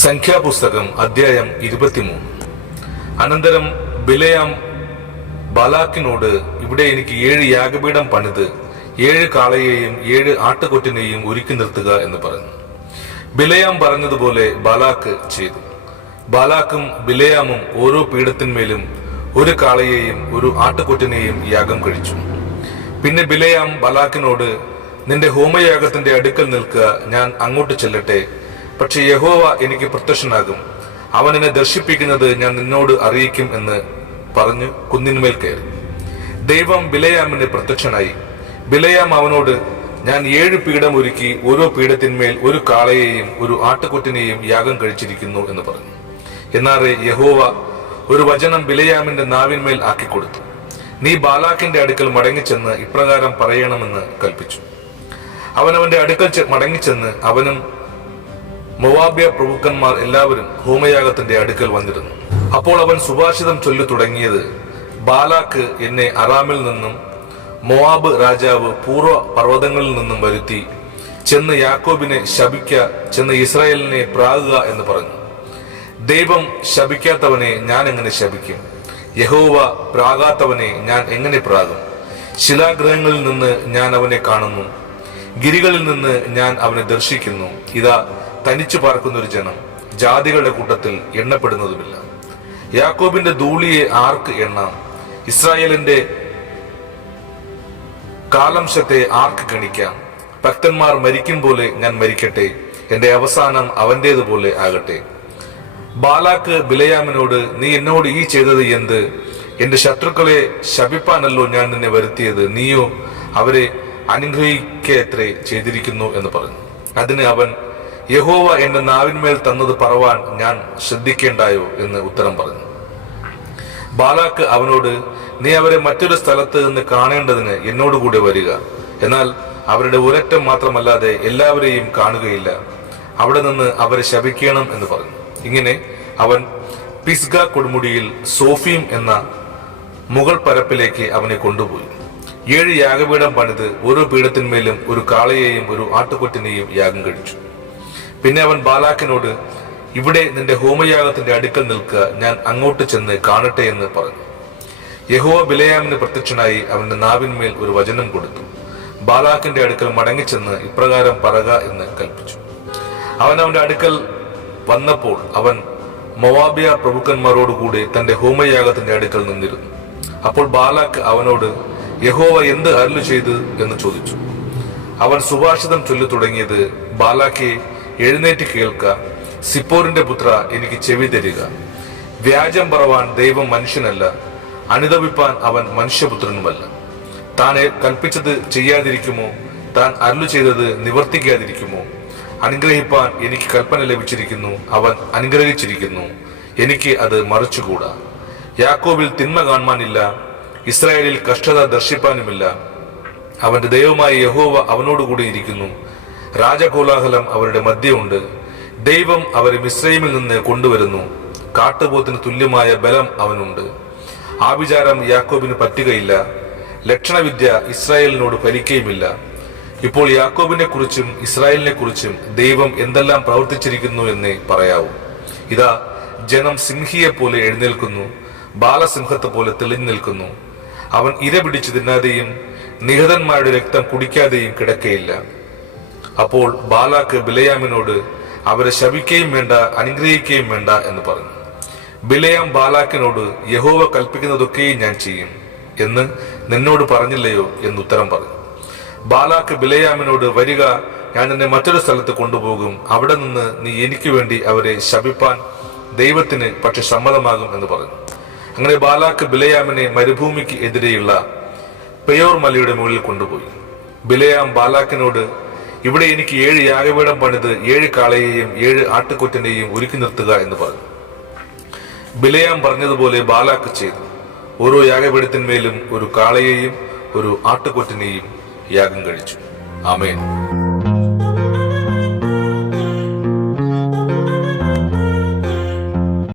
സംഖ്യാപുസ്തകം അധ്യായം 23. അനന്തരം ബിലെയാം ബാലാക്കിനോട്, ഇവിടെ എനിക്ക് 7 യാഗപീഠം പണിത് 7 കാളയെയും 7 ആട്ടുകൊറ്റനെയും ഒരുക്കി നിർത്തുക എന്ന് പറഞ്ഞു. ബിലെയാം പറഞ്ഞതുപോലെ ബാലാക്ക് ചെയ്തു. ബാലാക്കും ബിലെയാമും ഓരോ പീഠത്തിന്മേലും 1 കാളയെയും 1 ആട്ടുകൊറ്റനെയും യാഗം കഴിച്ചു. പിന്നെ ബിലെയാം ബാലാക്കിനോട്, നിന്റെ ഹോമയാഗത്തിന്റെ അടുക്കൽ നിൽക്കുക, ഞാൻ അങ്ങോട്ട് ചെല്ലട്ടെ. പക്ഷെ യഹോവ എനിക്ക് പ്രത്യക്ഷനാകും, അവൻ എന്നെ ദർശിപ്പിക്കുന്നത് ഞാൻ നിന്നോട് അറിയിക്കും എന്ന് പറഞ്ഞു കുന്നിന്മേൽ കയറി. ദൈവം ബിലെയാമിന് പ്രത്യക്ഷനായി. ബിലെയാം അവനോട്, ഞാൻ 7 പീഠം ഒരുക്കി ഓരോ പീഠത്തിന്മേൽ 1 കാളയെയും 1 ആട്ടുകൊറ്റനെയും യാഗം കഴിച്ചിരിക്കുന്നു എന്ന് പറഞ്ഞു. എന്നാറെ യഹോവ ഒരു വചനം ബിലെയാമിന്റെ നാവിന്മേൽ ആക്കിക്കൊടുത്തു. നീ ബാലാക്കിന്റെ അടുക്കൽ മടങ്ങിച്ചെന്ന് ഇപ്രകാരം പറയണമെന്ന് കൽപ്പിച്ചു. അവനവന്റെ അടുക്കൽ മടങ്ങിച്ചെന്ന് അവനും മോവാബ്യ പ്രഭുക്കന്മാർ എല്ലാവരും ഹോമയാഗത്തിന്റെ അടുക്കൽ വന്നിരുന്നു. അപ്പോൾ അവൻ സുഭാഷിതം ചൊല്ലു തുടങ്ങിയത്, ബാലാക്ക് എന്നെ അറാമിൽ നിന്നും മോവാബ് രാജാവ് പൂർവ്വ പർവ്വതങ്ങളിൽ നിന്നും വരുത്തി, ചെന്ന് യാക്കോബിനെ ശപിക്ക, ചെന്ന് ഇസ്രായേലിനെ പ്രാകുക എന്ന് പറഞ്ഞു. ദൈവം ശപിക്കാത്തവനെ ഞാൻ എങ്ങനെ ശപിക്കും? യഹോവ പ്രാകാത്തവനെ ഞാൻ എങ്ങനെ പ്രാകും? ശിലാഗ്രഹങ്ങളിൽ നിന്ന് ഞാൻ അവനെ കാണുന്നു, ഗിരികളിൽ നിന്ന് ഞാൻ അവനെ ദർശിക്കുന്നു. ഇതാ, തനിച്ചു പാർക്കുന്ന ഒരു ജനം, ജാതികളുടെ കൂട്ടത്തിൽ എണ്ണപ്പെടുന്നതുമില്ല. യാക്കോബിന്റെ ധൂളിയെ ആർക്ക് എണ്ണാം? ഇസ്രായേലിന്റെ കാലംശത്തെ ആർക്ക് ഗണിക്കാം? ഭക്തന്മാർ മരിക്കും പോലെ ഞാൻ മരിക്കട്ടെ, എന്റെ അവസാനം അവന്റേതുപോലെ ആകട്ടെ. ബാലാക്ക് ബിലെയാമിനോട്, നീ എന്നോട് ഈ ചെയ്തത് എന്ത്? എന്റെ ശത്രുക്കളെ ശപിപ്പാനല്ലോ ഞാൻ നിന്നെ വരുത്തിയത്, നീയോ അവരെ അനുഗ്രഹിക്കത്രേ ചെയ്തിരിക്കുന്നു എന്ന് പറഞ്ഞു. അതിന് അവൻ, യഹോവ എന്റെ നാവിന്മേൽ തന്നത് പറവാൻ ഞാൻ ശ്രദ്ധിക്കേണ്ടായോ എന്ന് ഉത്തരം പറഞ്ഞു. ബാലാക്ക് അവനോട്, നീ അവരെ മറ്റൊരു സ്ഥലത്ത് നിന്ന് കാണേണ്ടതിന് എന്നോടുകൂടെ വരിക. എന്നാൽ അവരുടെ ഒരറ്റം മാത്രമല്ലാതെ എല്ലാവരെയും കാണുകയില്ല. അവിടെ നിന്ന് അവരെ ശപിക്കണം എന്ന് പറഞ്ഞു. ഇങ്ങനെ അവൻ പിസ്ഗ കൊടുമുടിയിൽ സോഫീം എന്ന മുകൾ പരപ്പിലേക്ക് അവനെ കൊണ്ടുപോയി. 7 യാഗപീഠം പണിത് ഓരോ പീഠത്തിന്മേലും 1 കാളയെയും 1 ആട്ടുകൊറ്റനെയും യാഗം കഴിച്ചു. പിന്നെ അവൻ ബാലാക്കിനോട്, ഇവിടെ നിന്റെ ഹോമയാഗത്തിന്റെ അടുക്കൽ നിൽക്കുക, ഞാൻ അങ്ങോട്ട് ചെന്ന് കാണട്ടെ എന്ന് പറഞ്ഞു. യഹോവ ബിലെയാമിന് പ്രത്യക്ഷനായി അവന്റെ നാവിന്മേൽ ഒരു വചനം കൊടുത്തു. ബാലാക്കിന്റെ അടുക്കൽ മടങ്ങിച്ചെന്ന് ഇപ്രകാരം പറക എന്ന് കൽപ്പിച്ചു. അവൻ അവന്റെ അടുക്കൽ വന്നപ്പോൾ അവൻ മോവാബ്യ പ്രഭുക്കന്മാരോടുകൂടി തന്റെ ഹോമയാഗത്തിന്റെ അടുക്കൽ നിന്നിരുന്നു. അപ്പോൾ ബാലാക്ക് അവനോട്, യഹോവ എന്ത് അരുളി ചെയ്തു എന്ന് ചോദിച്ചു. അവൻ സുഭാഷിതം ചൊല്ലു തുടങ്ങിയത്, ബാലാക്കെ, എഴുന്നേറ്റ് കേൾക്ക, സിപ്പോറിന്റെ പുത്ര, എനിക്ക് ചെവി തരിക. വ്യാജം പറവാൻ ദൈവം മനുഷ്യനല്ല, അനുതപിപ്പാൻ അവൻ മനുഷ്യപുത്രനുമല്ല. താൻ കൽപ്പിച്ചത് ചെയ്യാതിരിക്കുമോ? താൻ അരുളി ചെയ്തത് നിവർത്തിക്കാതിരിക്കുമോ? അനുഗ്രഹിപ്പാൻ എനിക്ക് കൽപ്പന ലഭിച്ചിരിക്കുന്നു, അവൻ അനുഗ്രഹിച്ചിരിക്കുന്നു, എനിക്ക് അത് മറിച്ചുകൂടാ. യാക്കോബിൽ തിന്മ കാണുവാനില്ല, ഇസ്രായേലിൽ കഷ്ടത ദർശിപ്പാനുമില്ല. അവന്റെ ദൈവമായ യഹോവ അവനോടുകൂടി ഇരിക്കുന്നു. രാജകോലാഹലം അവരുടെ മധ്യമുണ്ട്. ദൈവം അവരെ മിസ്രയീമിൽ നിന്ന് കൊണ്ടുവരുന്നു. കാട്ടുപോത്തിന് തുല്യമായ ബലം അവനുണ്ട്. ആഭിചാരം യാക്കോബിന് പറ്റുകയില്ല, ലക്ഷണവിദ്യ ഇസ്രായേലിനോട് ഫലിക്കുകയുമില്ല. ഇപ്പോൾ യാക്കോബിനെ കുറിച്ചും ഇസ്രായേലിനെ കുറിച്ചും ദൈവം എന്തെല്ലാം പ്രവർത്തിച്ചിരിക്കുന്നു എന്നേ പറയാവൂ. ഇതാ, ജനം സിംഹിയെ പോലെ എഴുന്നേൽക്കുന്നു, ബാലസിംഹത്തെ പോലെ തെളിഞ്ഞു നിൽക്കുന്നു. അവൻ ഇര പിടിച്ചു തിന്നാതെയും നിഹതന്മാരുടെ രക്തം കുടിക്കാതെയും കിടക്കയില്ല. അപ്പോൾ ബാലാക്ക് ബിലെയാമിനോട്, അവരെ ശപിക്കുകയും വേണ്ട, അനുഗ്രഹിക്കുകയും വേണ്ട എന്ന് പറഞ്ഞു. ബിലെയാം ബാലാക്കിനോട്, യഹോവ കൽപ്പിക്കുന്നതൊക്കെയും ഞാൻ ചെയ്യും എന്ന് നിന്നോട് പറഞ്ഞില്ലയോ എന്ന് ഉത്തരം പറഞ്ഞു. ബാലാക്ക് ബിലെയാമിനോട്, വരിക, ഞാൻ നിന്നെ മറ്റൊരു സ്ഥലത്ത് കൊണ്ടുപോകും. അവിടെ നിന്ന് നീ എനിക്ക് വേണ്ടി അവരെ ശപിപ്പാൻ ദൈവത്തിന് പക്ഷെ സമ്മതമാകും എന്ന് പറഞ്ഞു. അങ്ങനെ ബാലാക്ക് ബിലെയാമിനെ മരുഭൂമിക്ക് എതിരെയുള്ള പെയോർ മലയുടെ മുകളിൽ കൊണ്ടുപോയി. ബിലെയാം ബാലാക്കിനോട്, ഇവിടെ എനിക്ക് 7 യാഗപീഠം പണിത് 7 കാളയെയും 7 ആട്ടുകൊറ്റനെയും ഒരുക്കി നിർത്തുക എന്ന് പറഞ്ഞു. ബിലെയാം പറഞ്ഞതുപോലെ ബാലാക്ക് ചെയ്തു. ഓരോ യാഗപീഠത്തിന്മേലും 1 കാളയെയും 1 ആട്ടുകൊറ്റനെയും യാഗം കഴിച്ചു. ആമേൻ.